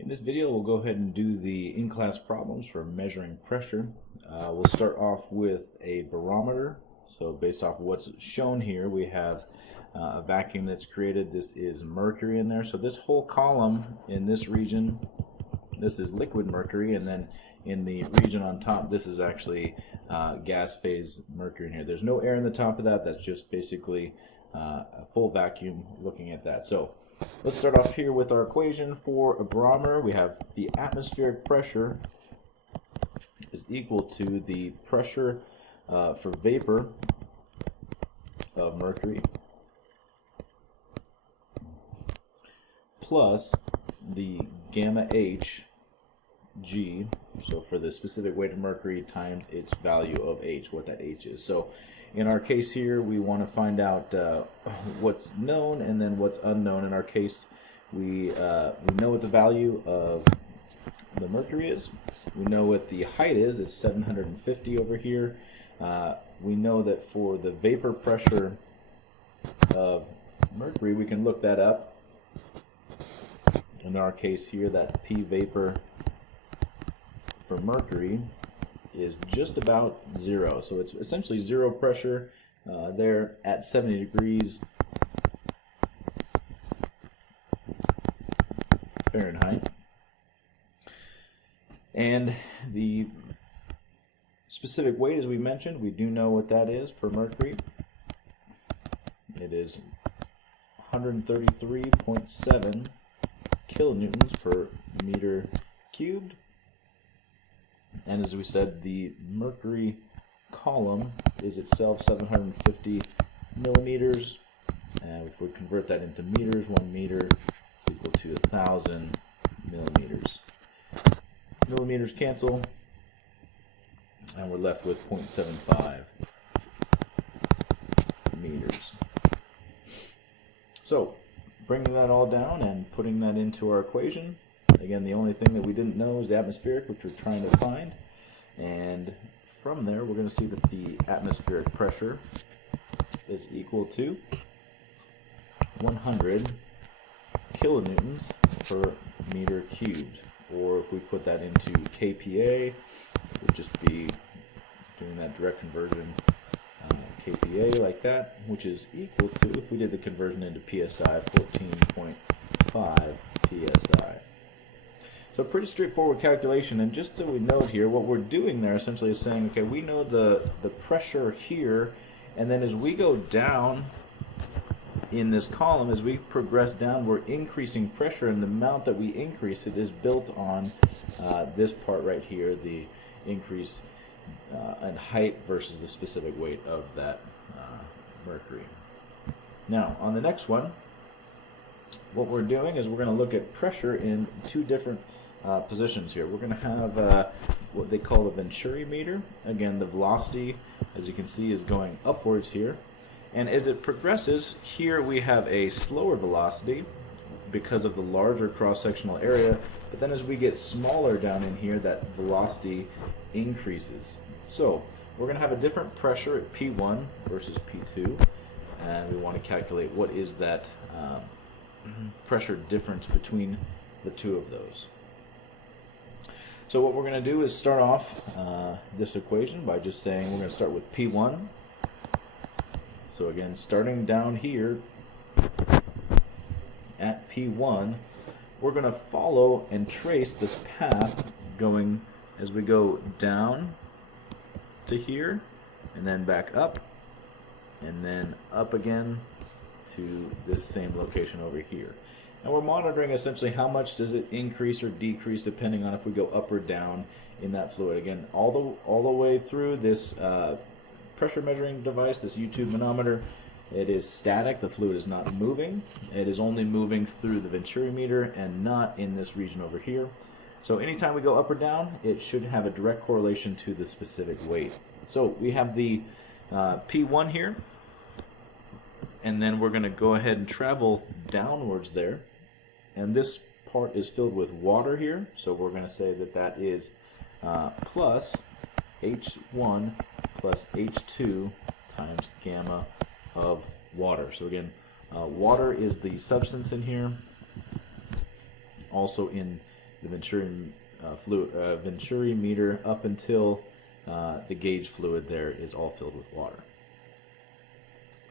In this video, we'll go ahead and do the in-class problems for measuring pressure. We'll start off with a barometer. So based off what's shown here, we have a vacuum that's created. This is mercury in there. So this whole column in this region, this is liquid mercury, and then in the region on top, this is actually gas phase mercury in here. There's no air in the top of that. That's just basically a full vacuum looking at that. So let's start off here with our equation for a barometer. We have the atmospheric pressure is equal to the pressure for vapor of mercury plus the gamma H G, so for the specific weight of mercury times its value of H, what that H is. So in our case here, we want to find out what's known and then what's unknown. In our case, we know what the value of the mercury is. We know what the height is. It's 750 over here. We know that for the vapor pressure of mercury, we can look that up. In our case here, that P vapor for mercury is just about 0. So it's essentially 0 pressure there at 70 degrees Fahrenheit. And the specific weight, as we mentioned, we do know what that is for mercury. It is 133.7 kilonewtons per meter cubed. And as we said, the mercury column is itself 750 millimeters. And if we convert that into meters, 1 meter is equal to 1,000 millimeters. Millimeters cancel, and we're left with 0.75 meters. So, bringing that all down and putting that into our equation. Again, the only thing that we didn't know is the atmospheric, which we're trying to find. And from there, we're going to see that the atmospheric pressure is equal to 100 kilonewtons per meter cubed. Or if we put that into kPa, it would just be doing that direct conversion, kPa like that, which is equal to, if we did the conversion into PSI, 14.5 PSI. So pretty straightforward calculation, and just so we note here, what we're doing there essentially is saying, okay, we know the pressure here, and then as we go down in this column, as we progress down, we're increasing pressure, and the amount that we increase it is built on this part right here, the increase in height versus the specific weight of that mercury. Now, on the next one, what we're doing is we're going to look at pressure in two different positions here. We're going to have what they call the Venturi meter. Again, the velocity, as you can see, is going upwards here. And as it progresses, here we have a slower velocity because of the larger cross-sectional area. But then as we get smaller down in here, that velocity increases. So we're going to have a different pressure at P1 versus P2. And we want to calculate what is that pressure difference between the two of those. So what we're going to do is start off this equation by just saying we're going to start with P1. So again, starting down here at P1, we're going to follow and trace this path going as we go down to here and then back up and then up again to this same location over here. And we're monitoring essentially how much does it increase or decrease depending on if we go up or down in that fluid. Again, all the way through this pressure measuring device, this Utube manometer, it is static. The fluid is not moving. It is only moving through the Venturi meter and not in this region over here. So anytime we go up or down, it should have a direct correlation to the specific weight. So we have the P1 here, and then we're going to go ahead and travel downwards there. And this part is filled with water here, so we're going to say that that is plus H1 plus H2 times gamma of water. So again, water is the substance in here. Also in the Venturi meter up until the gauge fluid there is all filled with water.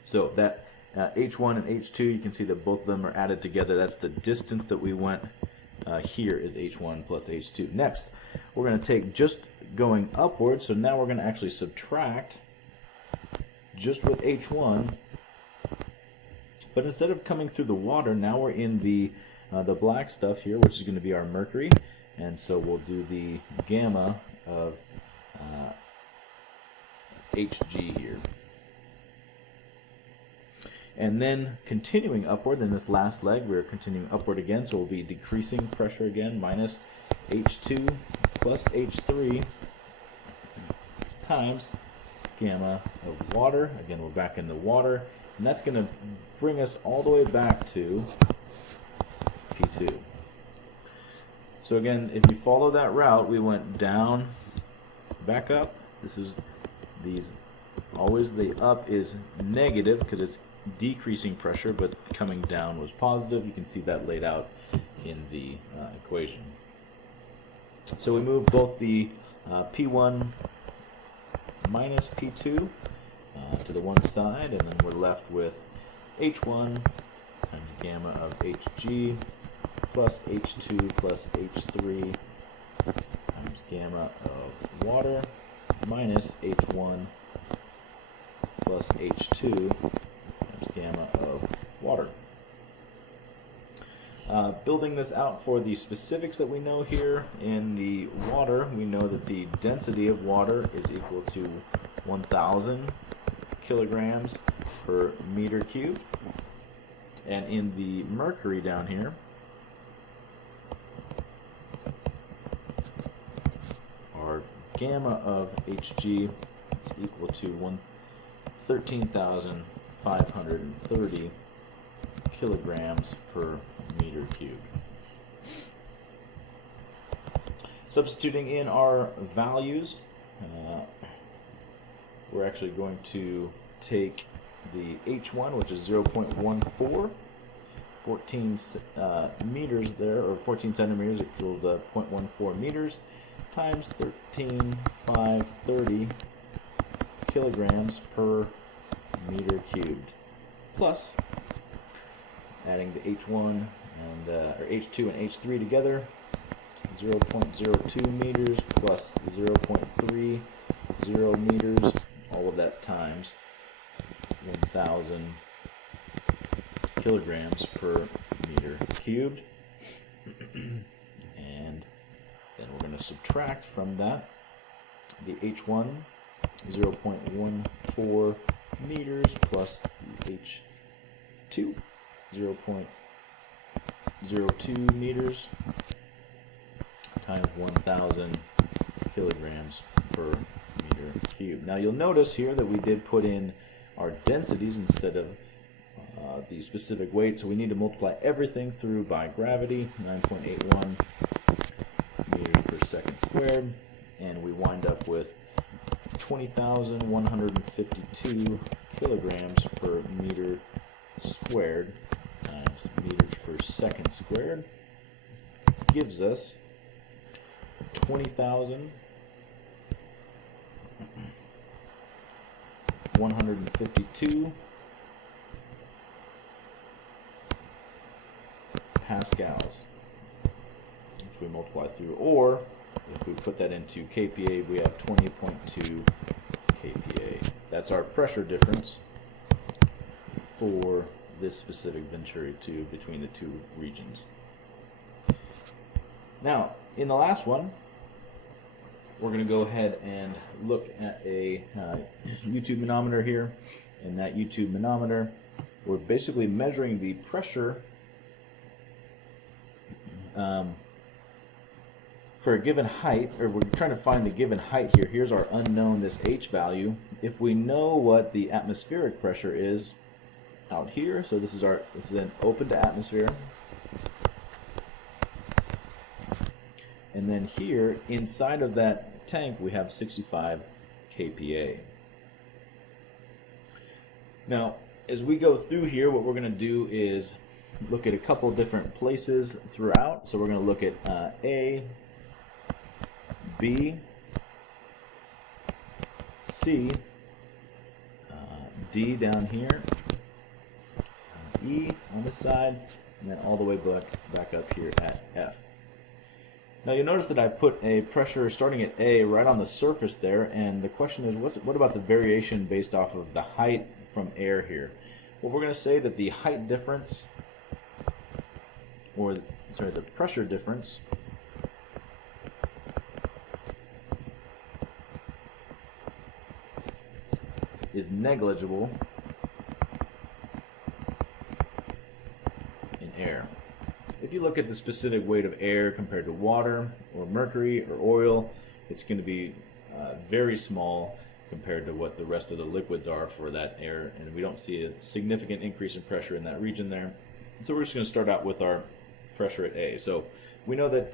So that H1 and H2, you can see that both of them are added together. That's the distance that we went here is H1 plus H2. Next, we're going to take just going upward, so now we're going to actually subtract just with H1, but instead of coming through the water, now we're in the black stuff here, which is going to be our mercury, and so we'll do the gamma of Hg here. And then continuing upward, in this last leg, we're continuing upward again, so we'll be decreasing pressure again, minus H2 plus H3 times gamma of water. Again, we're back in the water, and that's going to bring us all the way back to P2. So again, if you follow that route, we went down, back up. This is always the up is negative because it's decreasing pressure, but coming down was positive. You can see that laid out in the equation. So we move both the P1 minus P2 to the one side, and then we're left with H1 times gamma of Hg plus H2 plus H3 times gamma of water minus H1 plus H2 times gamma of water. Building this out for the specifics that we know here, in the water, we know that the density of water is equal to 1,000 kilograms per meter cubed. And in the mercury down here, our gamma of Hg is equal to 13,530 kilograms per meter cubed. Substituting in our values, we're actually going to take the H1, which is 0.14, 14 meters there, or 14 centimeters equal to 0.14 meters, times 13,530 kilograms per meter cubed, plus adding the H1 and or H2 and H3 together, 0.02 meters plus 0.30 meters, all of that times 1,000 kilograms per meter cubed. And then we're going to subtract from that the H1, 0.14 meters plus the H2, 0.02 meters times 1,000 kilograms per meter cubed. Now you'll notice here that we did put in our densities instead of the specific weight, so we need to multiply everything through by gravity, 9.81 meters per second squared, and we wind up with 20,152 kilograms per meter squared times meters per second squared gives us 20,152 pascals, which we multiply through, or if we put that into kPa, we have 20.2 kPa. That's our pressure difference for this specific Venturi tube between the two regions. Now, in the last one, we're going to go ahead and look at a Utube manometer here. In that Utube manometer, we're basically measuring the pressure for a given height, or we're trying to find the given height here. Here's our unknown, this H value. If we know what the atmospheric pressure is out here, so this is an open to atmosphere. And then here, inside of that tank, we have 65 kPa. Now, as we go through here, what we're going to do is look at a couple different places throughout. So we're going to look at A, B, C, D down here, E on this side, and then all the way back up here at F. Now you'll notice that I put a pressure starting at A right on the surface there, and the question is, what about the variation based off of the height from air here? Well, we're going to say that the height difference, or sorry, the pressure difference is negligible in air. If you look at the specific weight of air compared to water or mercury or oil, it's going to be very small compared to what the rest of the liquids are for that air, and we don't see a significant increase in pressure in that region there. So we're just going to start out with our pressure at A. So we know that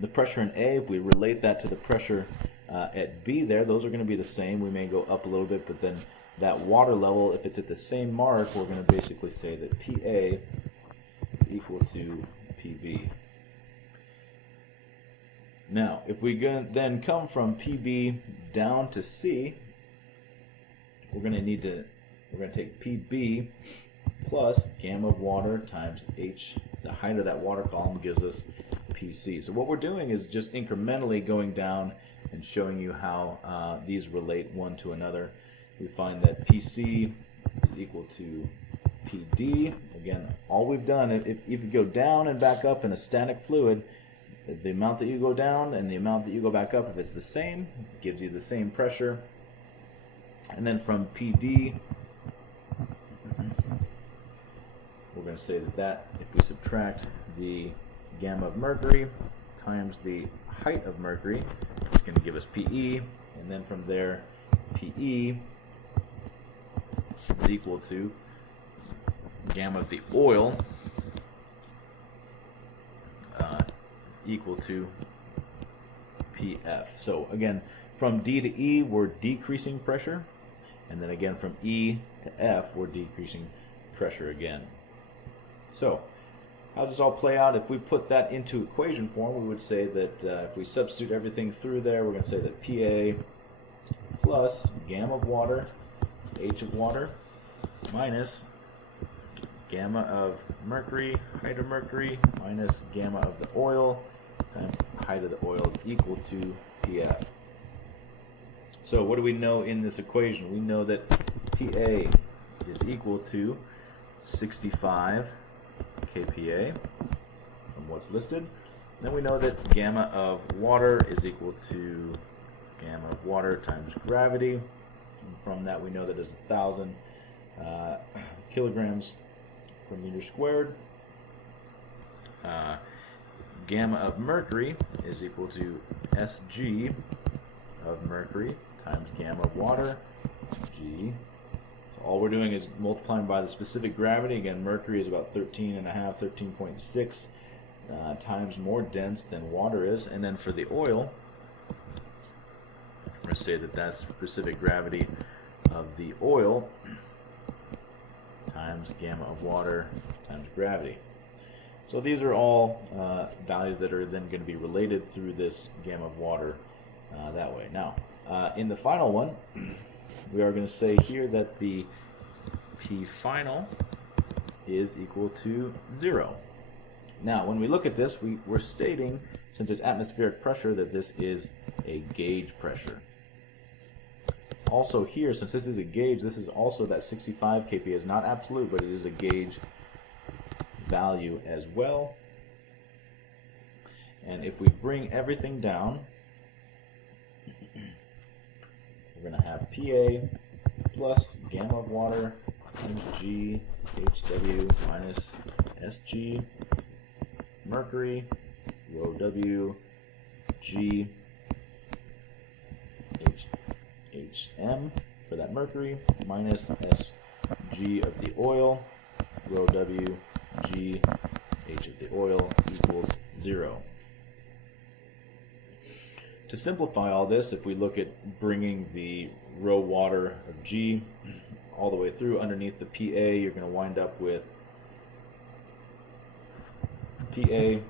the pressure in A, if we relate that to the pressure at B there, those are going to be the same. We may go up a little bit, but then that water level, if it's at the same mark, we're going to basically say that PA is equal to PB. Now, if we then come from PB down to C, we're going to take PB plus gamma of water times H, the height of that water column, gives us PC. So what we're doing is just incrementally going down and showing you how these relate one to another. We find that PC is equal to PD. Again, all we've done, if you go down and back up in a static fluid, the amount that you go down and the amount that you go back up, if it's the same, it gives you the same pressure. And then from PD, we're going to say that if we subtract the gamma of mercury times the height of mercury, it's going to give us PE, and then from there, PE is equal to gamma of the oil equal to PF. So again, from D to E, we're decreasing pressure, and then again from E to F, we're decreasing pressure again. So how does this all play out? If we put that into equation form, we would say that if we substitute everything through there, we're going to say that PA plus gamma of water, H of water, minus gamma of mercury, height of mercury, minus gamma of the oil times height of the oil is equal to PF. So what do we know in this equation? We know that PA is equal to 65 kPa from what's listed. Then we know that gamma of water is equal to gamma of water times gravity. And from that we know that it's 1,000 kilograms per meter squared. Gamma of mercury is equal to Sg of mercury times gamma of water, G. So all we're doing is multiplying by the specific gravity. Again, mercury is about 13.5, 13.6 times more dense than water is. And then for the oil, we're going to say that that's specific gravity of the oil times gamma of water times gravity. So these are all values that are then going to be related through this gamma of water that way. Now, in the final one, we are going to say here that the P final is equal to 0. Now, when we look at this, we're stating, since it's atmospheric pressure, that this is a gauge pressure. Also here, since this is a gauge, this is also that 65 kPa is not absolute, but it is a gauge value as well. And if we bring everything down, we're going to have PA plus gamma of water times G HW minus Sg mercury rho W G HM for that mercury minus Sg of the oil rho W G H of the oil equals 0. To simplify all this, if we look at bringing the rho water of G all the way through underneath the PA, you're going to wind up with PA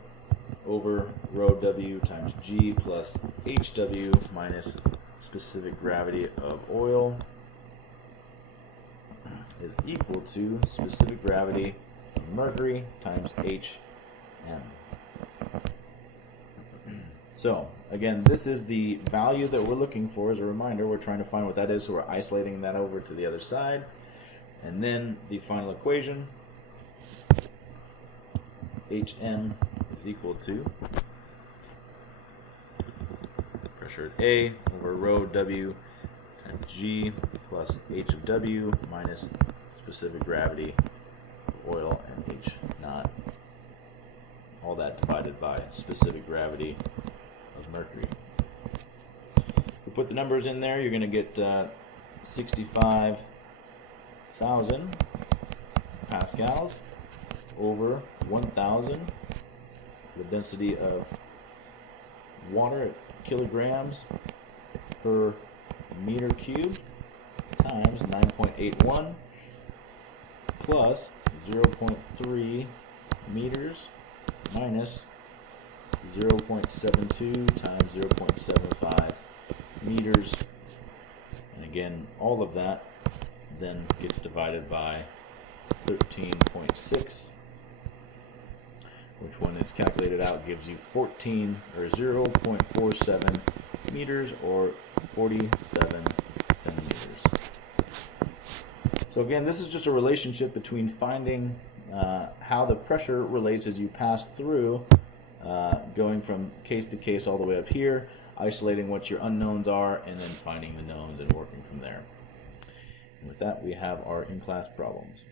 over rho W times G plus HW minus specific gravity of oil is equal to specific gravity of mercury times HM. So again, this is the value that we're looking for. As a reminder, we're trying to find what that is, so we're isolating that over to the other side. And then the final equation, HM is equal to pressure at A over rho W times G plus H of W minus specific gravity of oil and H naught. All that divided by specific gravity of mercury. We put the numbers in there, you're going to get 65,000 pascals over 1,000, the density of water at kilograms per meter cubed times 9.81 plus 0.3 meters minus 0.72 times 0.75 meters, and again all of that then gets divided by 13.6, which when it's calculated out gives you 0.47 meters or 47 centimeters. So again, this is just a relationship between finding how the pressure relates as you pass through, going from case to case all the way up here, isolating what your unknowns are, and then finding the knowns and working from there. And with that, we have our in-class problems.